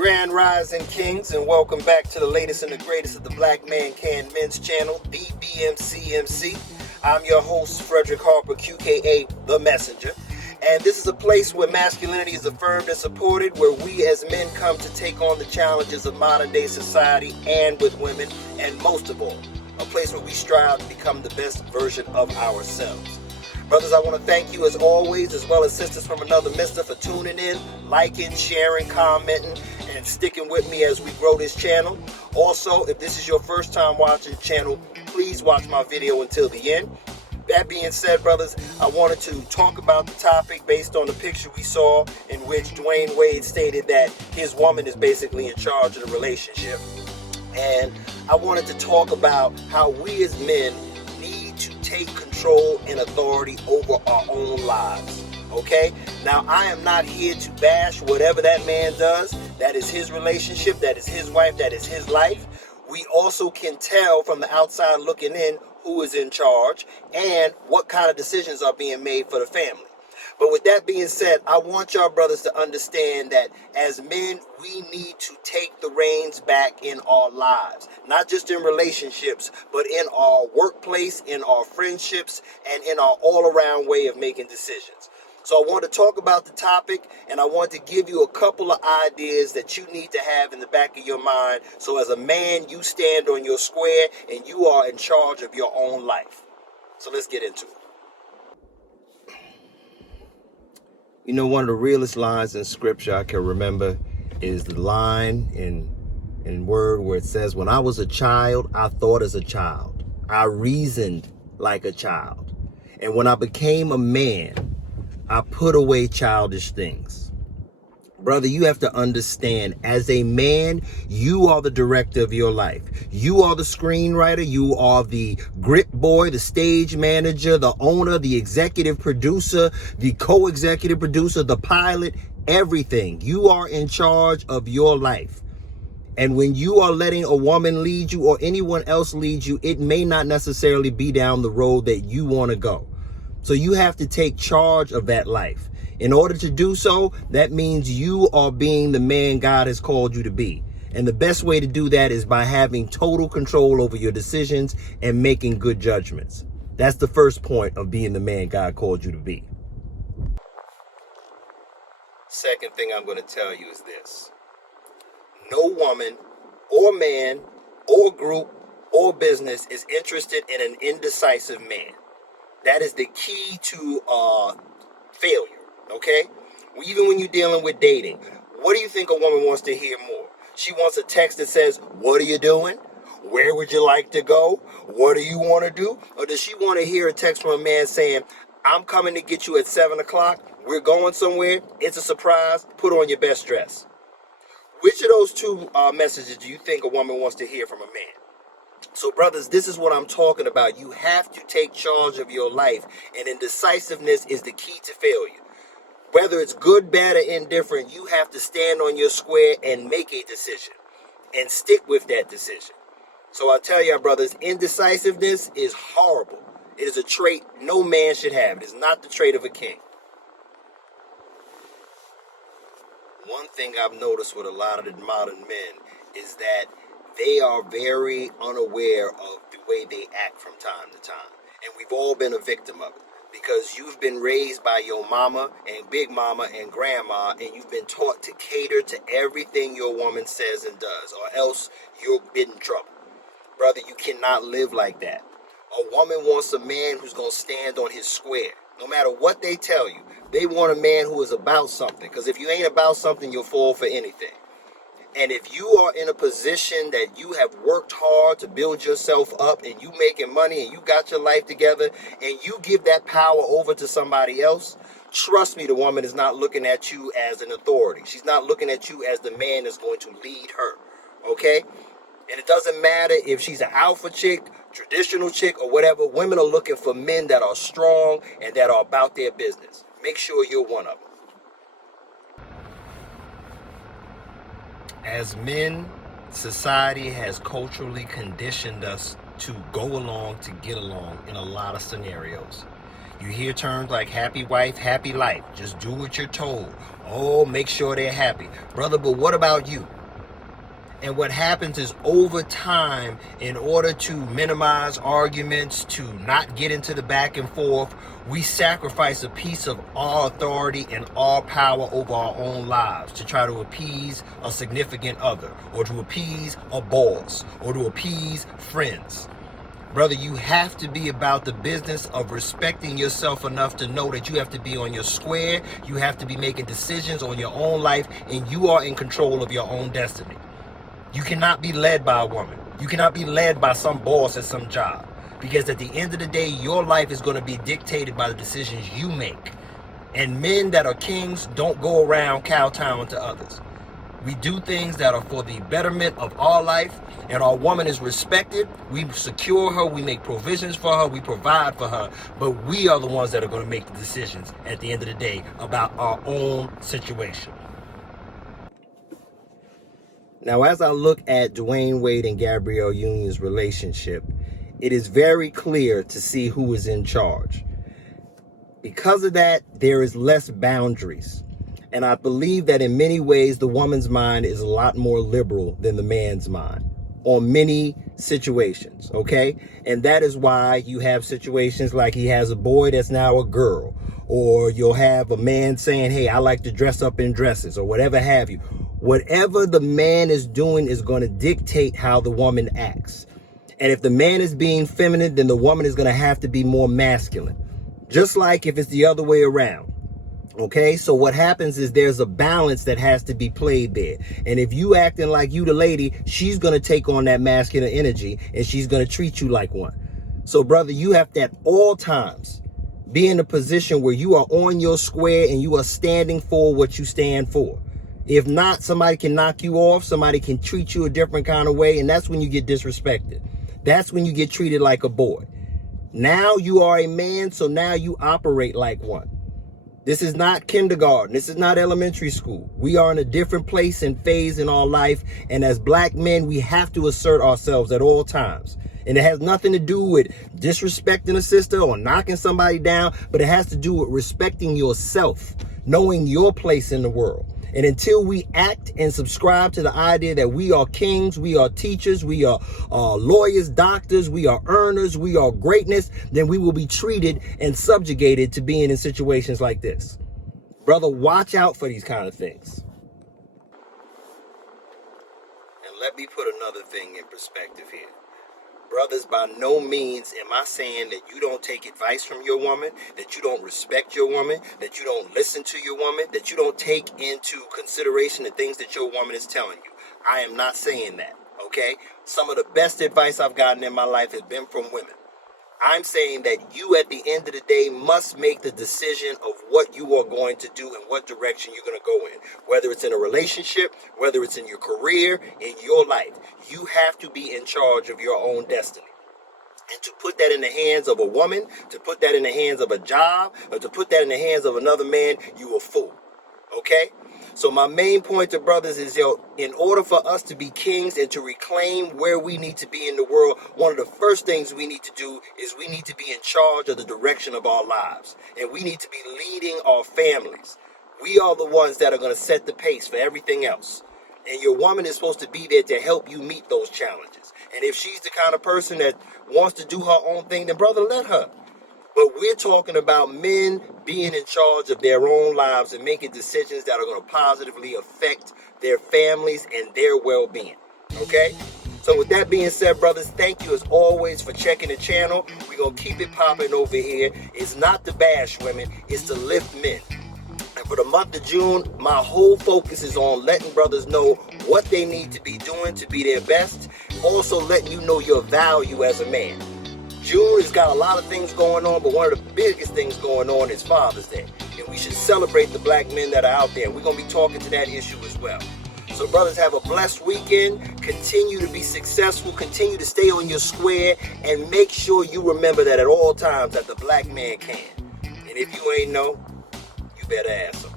Grand Rising Kings, and welcome back to the latest and the greatest of the BlackManCan men's channel, the BMCMC. I'm your host, Frederick Harper QKA, the messenger. And this is a place where masculinity is affirmed and supported, where we as men come to take on the challenges of modern day society and with women, and most of all, a place where we strive to become the best version of ourselves. Brothers, I want to thank you as always, as well as sisters from another mister, for tuning in, liking, sharing, commenting, and sticking with me as we grow this channel. Also, if this is your first time watching the channel, please watch my video until the end. That being said, brothers, I wanted to talk about the topic based on the picture we saw in which Dwayne Wade stated that his woman is basically in charge of the relationship. And I wanted to talk about how we as men need to take control and authority over our own lives. Okay? Now, I am not here to bash whatever that man does. That is his relationship. That is his wife. That is his life. We also can tell from the outside looking in who is in charge and what kind of decisions are being made for the family. But with that being said, I want y'all brothers to understand that as men, we need to take the reins back in our lives. Not just in relationships, but in our workplace, in our friendships, and in our all-around way of making decisions. So I want to talk about the topic, and I want to give you a couple of ideas that you need to have in the back of your mind. So as a man, you stand on your square, and you are in charge of your own life. So let's get into it. You know, one of the realest lines in scripture I can remember is the line in word where it says, when I was a child, I thought as a child. I reasoned like a child. And when I became a man, I put away childish things. Brother, you have to understand, as a man, you are the director of your life. You are the screenwriter. You are the grip boy, the stage manager, the owner, the executive producer, the co-executive producer, the pilot, everything. You are in charge of your life. And when you are letting a woman lead you or anyone else lead you, it may not necessarily be down the road that you want to go. So you have to take charge of that life. In order to do so, that means you are being the man God has called you to be. And the best way to do that is by having total control over your decisions and making good judgments. That's the first point of being the man God called you to be. Second thing I'm going to tell you is this. No woman or man or group or business is interested in an indecisive man. That is the key to failure. Okay? Even when you're dealing with dating, what do you think a woman wants to hear more? She wants a text that says, what are you doing? Where would you like to go? What do you want to do? Or does she want to hear a text from a man saying, I'm coming to get you at 7 o'clock. We're going somewhere. It's a surprise. Put on your best dress. Which of those two messages do you think a woman wants to hear from a man? So, brothers, this is what I'm talking about. You have to take charge of your life, and indecisiveness is the key to failure. Whether it's good, bad, or indifferent, you have to stand on your square and make a decision and stick with that decision. So I'll tell you, brothers, indecisiveness is horrible. It is a trait no man should have. It is not the trait of a king. One thing I've noticed with a lot of the modern men is that they are very unaware of the way they act from time to time. And we've all been a victim of it. Because you've been raised by your mama and big mama and grandma, and you've been taught to cater to everything your woman says and does, or else you'll get in trouble. Brother, you cannot live like that. A woman wants a man who's going to stand on his square. No matter what they tell you, they want a man who is about something. Because if you ain't about something, you'll fall for anything. And if you are in a position that you have worked hard to build yourself up and you making money and you got your life together and you give that power over to somebody else, trust me, the woman is not looking at you as an authority. She's not looking at you as the man that's going to lead her. Okay? And it doesn't matter if she's an alpha chick, traditional chick, or whatever. Women are looking for men that are strong and that are about their business. Make sure you're one of them. As men, society has culturally conditioned us to go along to get along in a lot of scenarios. You hear terms like happy wife, happy life. Just do what you're told. Oh, make sure they're happy. Brother, but what about you? And what happens is over time, in order to minimize arguments, to not get into the back and forth, we sacrifice a piece of our authority and our power over our own lives to try to appease a significant other, or to appease a boss, or to appease friends. Brother, you have to be about the business of respecting yourself enough to know that you have to be on your square, you have to be making decisions on your own life, and you are in control of your own destiny. You cannot be led by a woman. You cannot be led by some boss at some job. Because at the end of the day, your life is going to be dictated by the decisions you make. And men that are kings don't go around kowtowing to others. We do things that are for the betterment of our life, and our woman is respected. We secure her, we make provisions for her, we provide for her, but we are the ones that are going to make the decisions at the end of the day about our own situation. Now, as I look at Dwayne Wade and Gabrielle Union's relationship, it is very clear to see who is in charge. Because of that, there is less boundaries. And I believe that in many ways, the woman's mind is a lot more liberal than the man's mind on many situations, okay? And that is why you have situations like he has a boy that's now a girl, or you'll have a man saying, hey, I like to dress up in dresses, or whatever have you. Whatever the man is doing is going to dictate how the woman acts. And if the man is being feminine, then the woman is going to have to be more masculine. Just like if it's the other way around. Okay, so what happens is there's a balance that has to be played there. And if you acting like you the lady, she's going to take on that masculine energy and she's going to treat you like one. So brother, you have to at all times be in a position where you are on your square and you are standing for what you stand for. If not, somebody can knock you off. Somebody can treat you a different kind of way. And that's when you get disrespected. That's when you get treated like a boy. Now you are a man, so now you operate like one. This is not kindergarten. This is not elementary school. We are in a different place and phase in our life. And as black men, we have to assert ourselves at all times. And it has nothing to do with disrespecting a sister or knocking somebody down, but it has to do with respecting yourself, knowing your place in the world. And until we act and subscribe to the idea that we are kings, we are teachers, we are lawyers, doctors, we are earners, we are greatness, then we will be treated and subjugated to being in situations like this. Brother, watch out for these kind of things. And let me put another thing in perspective here. Brothers, by no means am I saying that you don't take advice from your woman, that you don't respect your woman, that you don't listen to your woman, that you don't take into consideration the things that your woman is telling you. I am not saying that, okay? Some of the best advice I've gotten in my life has been from women. I'm saying that you, at the end of the day, must make the decision of what you are going to do and what direction you're going to go in. Whether it's in a relationship, whether it's in your career, in your life, you have to be in charge of your own destiny. And to put that in the hands of a woman, to put that in the hands of a job, or to put that in the hands of another man, you a fool. Okay? So my main point to brothers is, in order for us to be kings and to reclaim where we need to be in the world, one of the first things we need to do is we need to be in charge of the direction of our lives. And we need to be leading our families. We are the ones that are going to set the pace for everything else. And your woman is supposed to be there to help you meet those challenges. And if she's the kind of person that wants to do her own thing, then brother, let her. But we're talking about men being in charge of their own lives and making decisions that are going to positively affect their families and their well-being. Okay? So with that being said, brothers, thank you as always for checking the channel. We're going to keep it popping over here. It's not to bash women. It's to lift men. And for the month of June, my whole focus is on letting brothers know what they need to be doing to be their best. Also letting you know your value as a man. June has got a lot of things going on, but one of the biggest things going on is Father's Day. And we should celebrate the black men that are out there. We're going to be talking to that issue as well. So brothers, have a blessed weekend. Continue to be successful. Continue to stay on your square. And make sure you remember that at all times that the black man can. And if you ain't know, you better ask him.